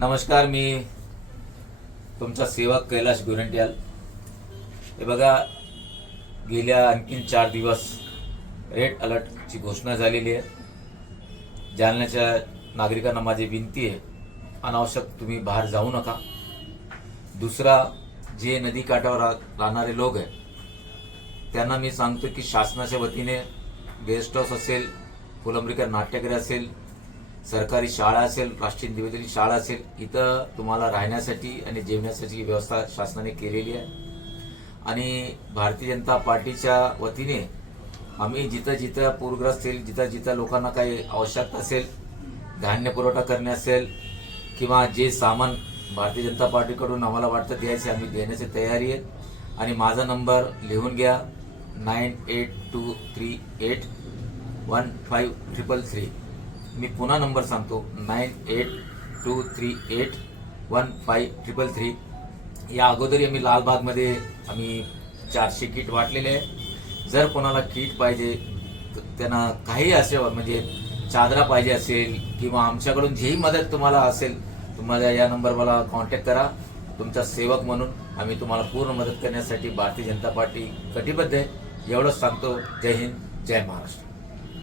नमस्कार मी तुमचा सेवक कैलाश गोरंट्याल हे बघा गेल्या आणखीन चार दिवस रेड अलर्टची घोषणा झालेली आहे जालन्याच्या नागरिकांना माझी विनंती आहे अनावश्यक तुम्ही बाहेर जाऊ नका दुसरा जे नदी काठावर राहणारे लोक आहेत त्यांना मी सांगतो की शासनाच्या वतीने गेस्ट हाऊस असेल फुलंब्रीकर नाट्यगृह असेल सरकारी शाळा असेल राष्ट्रीय निवेदनी शाळा असेल इथं तुम्हाला राहण्यासाठी आणि जेवण्यासाठी व्यवस्था शासनाने केलेली आहे आणि भारतीय जनता पार्टीच्या वतीने आम्ही जिथं जिथं पूरग्रस्त येईल जिथं जिथं लोकांना काही आवश्यकता असेल धान्य पुरवठा करणे असेल किंवा जे सामान भारतीय जनता पार्टीकडून आम्हाला वाटतं द्यायचे आम्ही देण्याची तयारी आहे आणि माझा नंबर लिहून घ्या nine eight two three eight one five triple three मी पुन्हा नंबर सांगतो nine eight two three eight one five triple three या अगोदरी आम्ही लालबागमध्ये आम्ही चारशे किट वाटलेले आहे जर कोणाला किट पाहिजे तर त्यांना काही असे म्हणजे चादरा पाहिजे असेल किंवा आमच्याकडून जेही मदत तुम्हाला असेल तुम्हाला या नंबर मला कॉन्टॅक्ट करा तुमचा सेवक म्हणून आम्ही तुम्हाला पूर्ण मदत करण्यासाठी भारतीय जनता पार्टी कटिबद्ध आहे एवढंच सांगतो जय हिंद जय महाराष्ट्र